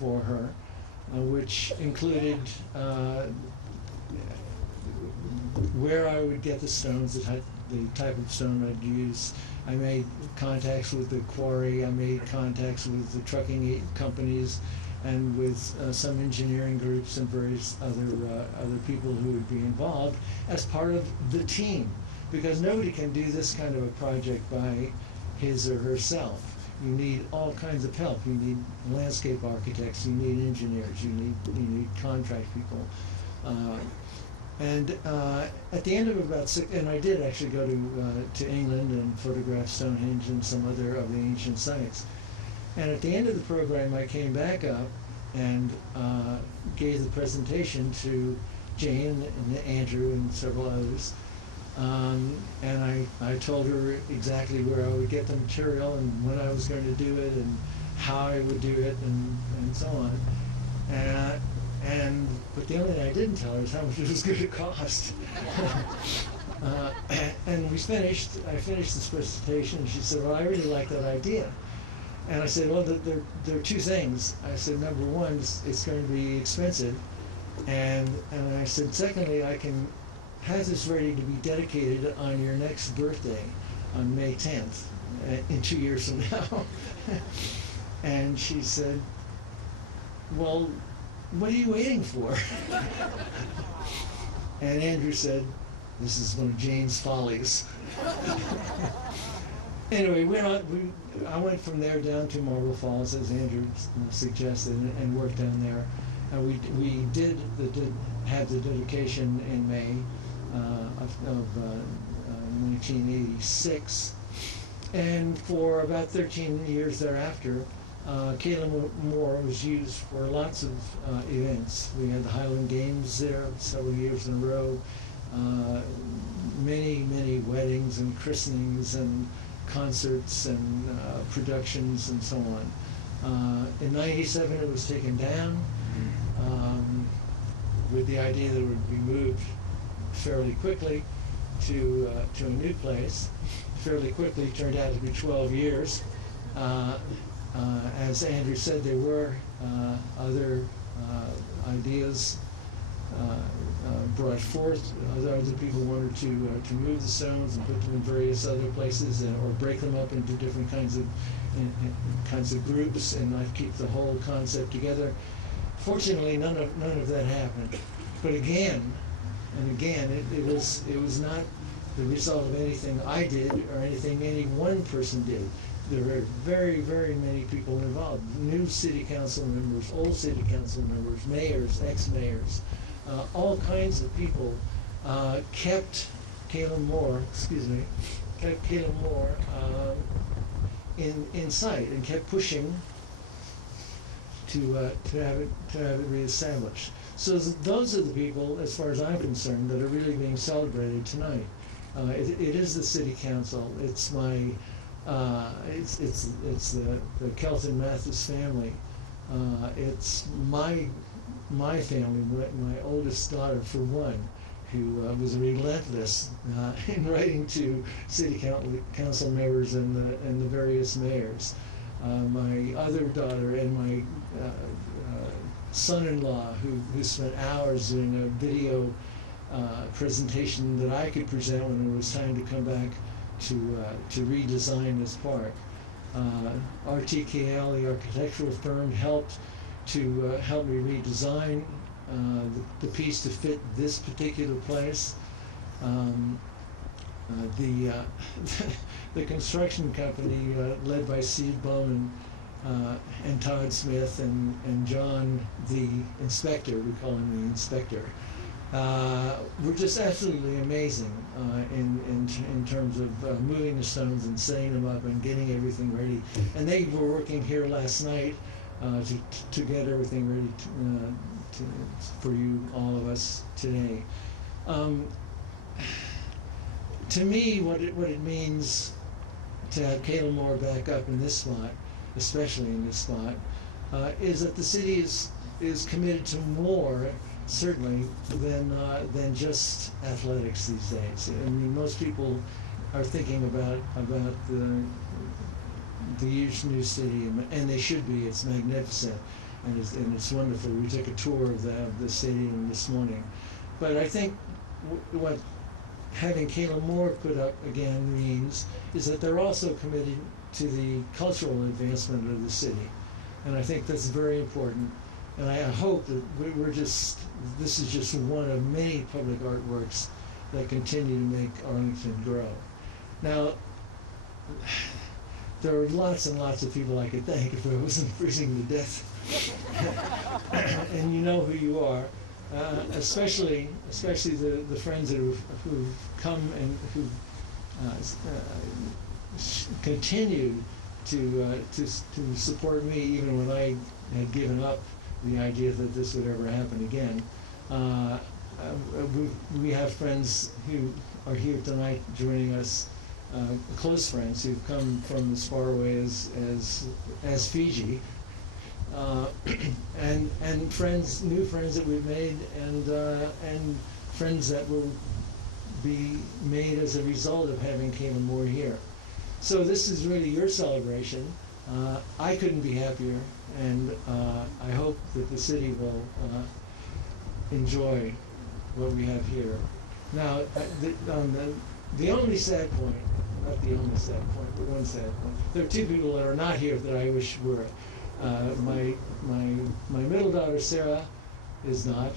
for her, which included where I would get the stones, the type of stone I'd use. I made contacts with the quarry. I made contacts with the trucking companies and with some engineering groups and various other people who would be involved as part of the team, because nobody can do this kind of a project by his or herself. You need all kinds of help. You need landscape architects. You need engineers. You need contract people. And at the end of about 6, and I did actually go to England and photograph Stonehenge and some other of the ancient sites. And at the end of the program, I came back up and gave the presentation to Jane and Andrew and several others. And I told her exactly where I would get the material and when I was going to do it and how I would do it and so on. But the only thing I didn't tell her is how much it was going to cost. And I finished this presentation, and she said, well, I really like that idea. And I said, well, there are two things. I said, number one, it's going to be expensive. And I said, secondly, I can have this ready to be dedicated on your next birthday, on May 10th, in 2 years from now. And she said, well, what are you waiting for? And Andrew said, this is one of Jane's follies. Anyway, I went from there down to Marble Falls, as Andrew suggested, and worked down there. And we did have the dedication in May of 1986. And for about 13 years thereafter, Caelum Moor was used for lots of events. We had the Highland Games there several years in a row, many weddings and christenings and concerts and productions and so on. In '97 it was taken down with the idea that it would be moved fairly quickly to a new place. Fairly quickly turned out to be 12 years. As Andrew said, there were other ideas brought forth. Other people wanted to move the stones and put them in various other places, or break them up into different kinds of groups, and not keep the whole concept together. Fortunately, none of that happened. But again and again, it was not the result of anything I did or anything any one person did. There were very, very many people involved. New city council members, old city council members, mayors, ex-mayors, all kinds of people kept Caelum Moor in sight and kept pushing to have it reestablished. So those are the people, as far as I'm concerned, that are really being celebrated tonight. It is the city council. It's my it's the Kelton Mathes family. It's my family, my oldest daughter, for one, who was relentless in writing to city council members and the various mayors. My other daughter and my son-in-law, who spent hours doing a video presentation that I could present when it was time to come back to redesign this park. RTKL, the architectural firm, helped help me redesign the piece to fit this particular place. The construction company, led by Steve Bowman and Todd Smith and John, the inspector, we call him the inspector, were just absolutely amazing in terms of moving the stones and setting them up and getting everything ready. And they were working here last night to get everything ready for you, all of us, today. To me, what it means to have Caelum Moor back up in this spot, especially in this spot, is that the city is committed to more, certainly, than just athletics these days. I mean, most people are thinking about the huge new city, and they should be. It's magnificent. and it's wonderful. We took a tour of the stadium this morning. But I think what having Caelum Moor put up again means is that they're also committed to the cultural advancement of the city. And I think that's very important. And I hope that this is just one of many public artworks that continue to make Arlington grow. Now, there are lots and lots of people I could thank if I wasn't freezing to death. And you know who you are. Especially the friends that who've come and who've continued to support me even when I had given up the idea that this would ever happen again. We have friends who are here tonight joining us, close friends who've come from as far away as Fiji. And friends, new friends that we've made, and friends that will be made as a result of having Caelum Moor here. So this is really your celebration. I couldn't be happier, and I hope that the city will enjoy what we have here. Now, the only sad point, not the only sad point, but one sad point. There are two people that are not here that I wish were. My middle daughter Sarah is not,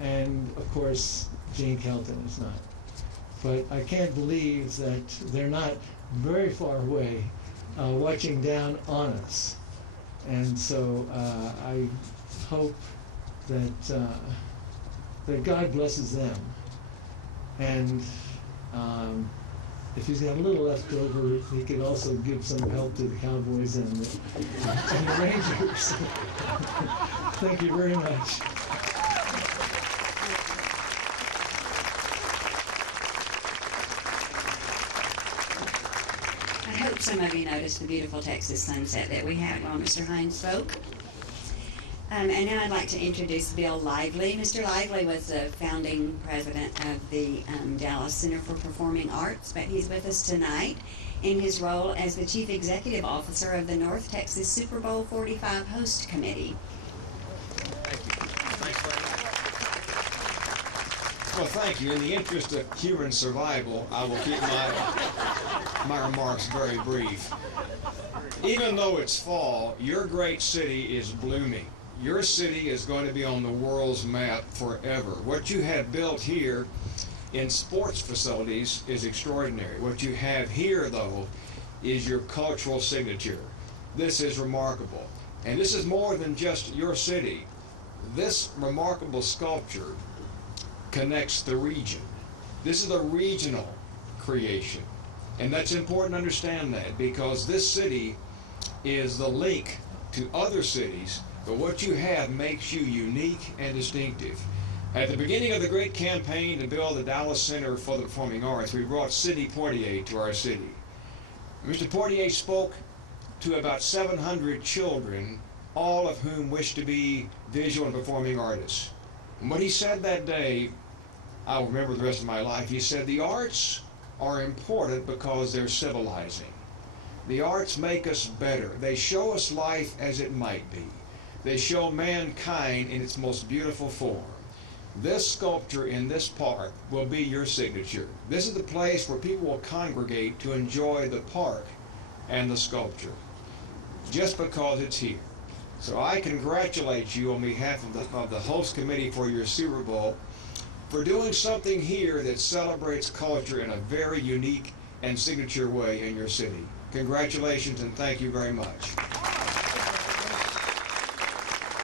and of course Jane Kelton is not. But I can't believe that they're not very far away, watching down on us. And so I hope that that God blesses them, and if he's got a little left over, he could also give some help to the Cowboys and the Rangers. Thank you very much. I hope some of you noticed the beautiful Texas sunset that we had while Mr. Hines spoke. And now I'd like to introduce Bill Lively. Mr. Lively was the founding president of the Dallas Center for Performing Arts, but he's with us tonight in his role as the Chief Executive Officer of the North Texas Super Bowl 45 Host Committee. Thank you. Thanks very much. Well, thank you. In the interest of human survival, I will keep my remarks very brief. Even though it's fall, your great city is blooming. Your city is going to be on the world's map forever. What you have built here in sports facilities is extraordinary. What you have here, though, is your cultural signature. This is remarkable. And this is more than just your city. This remarkable sculpture connects the region. This is a regional creation. And that's important to understand that, because this city is the link to other cities. But what you have makes you unique and distinctive. At the beginning of the great campaign to build the Dallas Center for the Performing Arts, we brought Sidney Poitier to our city. Mr. Poitier spoke to about 700 children, all of whom wished to be visual and performing artists. And what he said that day, I'll remember the rest of my life. He said, the arts are important because they're civilizing. The arts make us better. They show us life as it might be. They show mankind in its most beautiful form. This sculpture in this park will be your signature. This is the place where people will congregate to enjoy the park and the sculpture, just because it's here. So I congratulate you on behalf of the host committee for your Super Bowl for doing something here that celebrates culture in a very unique and signature way in your city. Congratulations, and thank you very much.